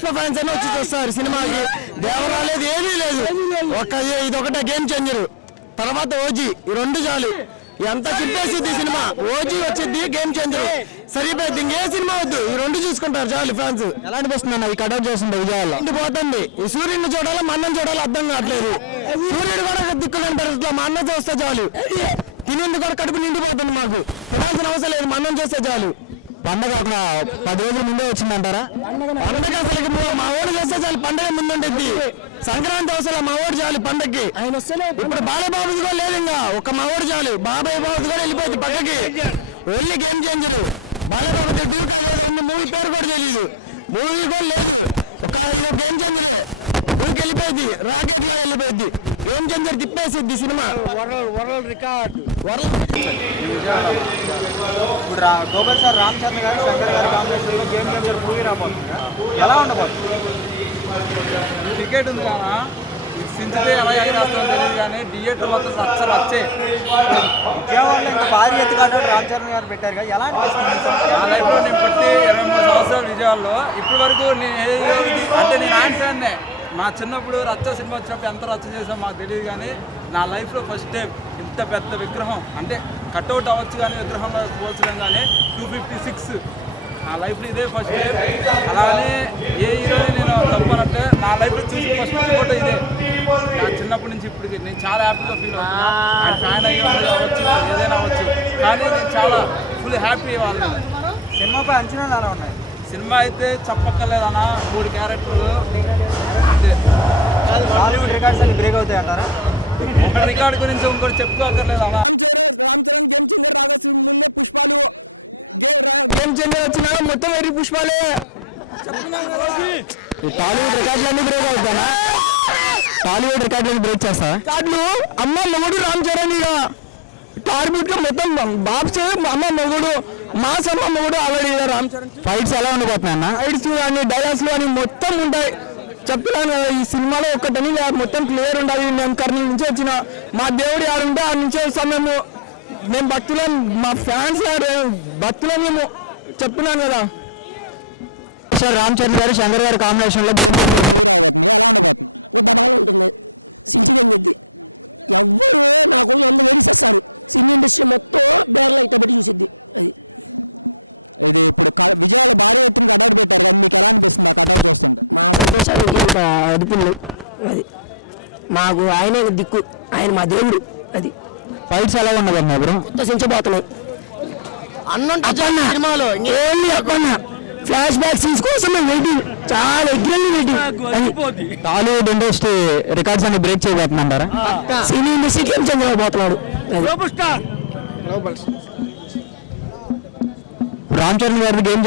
Pushpa fans అని వచ్చి చూస్తారు సినిమాకి. దేవరాలేదు ఏమీ లేదు, ఇది ఒకటే గేమ్ చేంజర్. తర్వాత ఓజీ, ఈ రెండు చాలు. ఎంత చింపేసిద్ది సినిమా. ఓజీ వచ్చింది, గేమ్ చేంజర్ సరిపోయింది. ఇంకే సినిమా వద్దు, ఈ రెండు చూసుకుంటారు చాలు ఫ్యాన్స్. ఎలా అనిపిస్తుంది అన్న ఈ కటౌట్ చేస్తుంటే విజయాల్లో? ఇంటి పోతుంది. ఈ సూర్యుడిని చూడాలా మన్నం చూడాలి అర్థం కావట్లేదు. సూర్యుడు కూడా దిక్కు కనిపెడుతుంది, మా అన్నం చూస్తే చాలు. తినేందుకు కూడా కడుపు నిండిపోతుంది. మాకు తినాల్సిన అవసరం లేదు, మన్నం చూస్తే చాలు. పండగ ఒక 10 రోజుల ముందే వచ్చిందంటారా? పండగ అసలు మా ఓడి చేస్తే చాలు, పండగ ముందుంటుంది. సంక్రాంతి అవసరం మా ఓడి చాలు పండగకి. ఇప్పుడు బాలబాబు కూడా లేదు, ఇంకా ఒక మా ఓడి చాలు. బాబాయ్ బాబు కూడా వెళ్ళిపోయింది పక్కకి. Only game changer. Balababu movie పేరు కూడా తెలియదు, మూవీ కూడా లేదు. ఒక గేమ్ చేంజర్ ఊరికి వెళ్ళిపోయింది, రాకెట్ కూడా వెళ్ళిపోయింది. గేమ్ చేంజర్ తిప్పేసిద్ది సినిమా. World record. ఇప్పుడు గోబర్ సార్ రామ్ చరణ్ గారు శంకర్ గారి కాంబినేషన్లో గేమ్ చేంజర్ మూవీ రాబోతుంది, ఎలా ఉండబోతుంది? టికెట్ ఉంది కానీ సించితే ఎలా ఎగరేస్తుందో తెలియదు, కానీ థియేటర్ మొత్తం అసలు వచ్చే విజయవాడలో ఇంకా భారీ ఎత్తుకాట రామ్ చరణ్ గారు పెట్టారు కదా, ఎలా అనిపిస్తుంది? నా లైఫ్లో నేను పట్టి 23 సంవత్సరాలు విజయవాడలో ఇప్పటి వరకు నేను అంటే నేను ఆన్సర్నే. మా చిన్నప్పుడు రచ్చ సినిమా వచ్చినప్పుడు ఎంత రచ్చ చేసామో మాకు తెలియదు, కానీ నా లైఫ్లో ఫస్ట్ టైం ఇంత పెద్ద విగ్రహం, అంటే కట్అవుట్ అవ్వచ్చు కానీ విగ్రహంలో పోల్చడం కానీ 256 నా లైఫ్లో ఇదే ఫస్ట్ టైం. అలానే ఏ హీరోని నేను తప్పనంటే నా లైఫ్లో చూసి ఫస్ట్ ఫోటో ఇదే. నా చిన్నప్పటి నుంచి ఇప్పటికి నేను చాలా హ్యాపీగా ఫీల్ అవుతున్నా. ఆయన ఫ్యాన్ అయ్యి అవ్వచ్చు, ఏదైనా అవ్వచ్చు, కానీ నేను చాలా ఫుల్ హ్యాపీ వాళ్ళు. సినిమాపై అంచనాలు ఎలా ఉన్నాయి? సినిమా అయితే చెప్పక్కర్లేదన్నా, 3 క్యారెక్టర్లు అంతే. బాలీవుడ్ రికార్డ్స్ అన్ని బ్రేక్ అవుతాయి అంటారా? ఒక రికార్డు గురించి ఇంకోటి చెప్పుకోకర్లేదన్నా. గేమ్ చేంజర్ వచ్చినా మొత్తం ఎరి పుష్పాలే. టాలీవుడ్ రికార్డులన్నీ బ్రేక్ అవుతానా? టాలీవుడ్ రికార్డులన్నీ బ్రేక్ చేస్తా. రికార్డులు అమ్మ మొగుడు రామ్ చరణ్, ఇక టార్గెట్ లో మొత్తం బాబ్స్ అమ్మ మొగుడు, మాస్ అమ్మ మొగుడు ఆల్రెడీ రామ్ చరణ్. ఫైట్స్ ఎలా ఉండిపోతున్నాయి అన్న? ఫైట్స్ కానీ డైలాగ్స్ అని మొత్తం ఉంటాయి. చెప్తున్నాను కదా, ఈ సినిమాలో ఒక్కటని మొత్తం క్లియర్ ఉండాలి. మేము కర్నూలు నుంచి వచ్చిన, మా దేవుడు ఆడుంటే ఆ నుంచే వస్తాం మేము భక్తులం, మా ఫ్యాన్స్ భక్తులం మేము. చెప్తున్నాను కదా సార్, రామ్ చరణ్ గారు శంకర్ గారి కాంబినేషన్లో అదుపులు. అది మాకు ఆయన దిక్కు, ఆయన మా దేవుడు. అది ఫైట్స్ ఎలా ఉండదన్నా బ్రో? సించబోతున్నాయి సినిమాలో ఫ్లాష్ బ్యాక్ సీన్స్ కోసం వెయిటింగ్, చాలా eagerly waiting. Tollywood industry records అన్ని బ్రేక్ చేయబోతుందంటారా? సినీ ఇండస్ట్రీ గేమ్ చేంజర్ అయిపోతున్నాడు రామ్ చరణ్ గారి గేమ్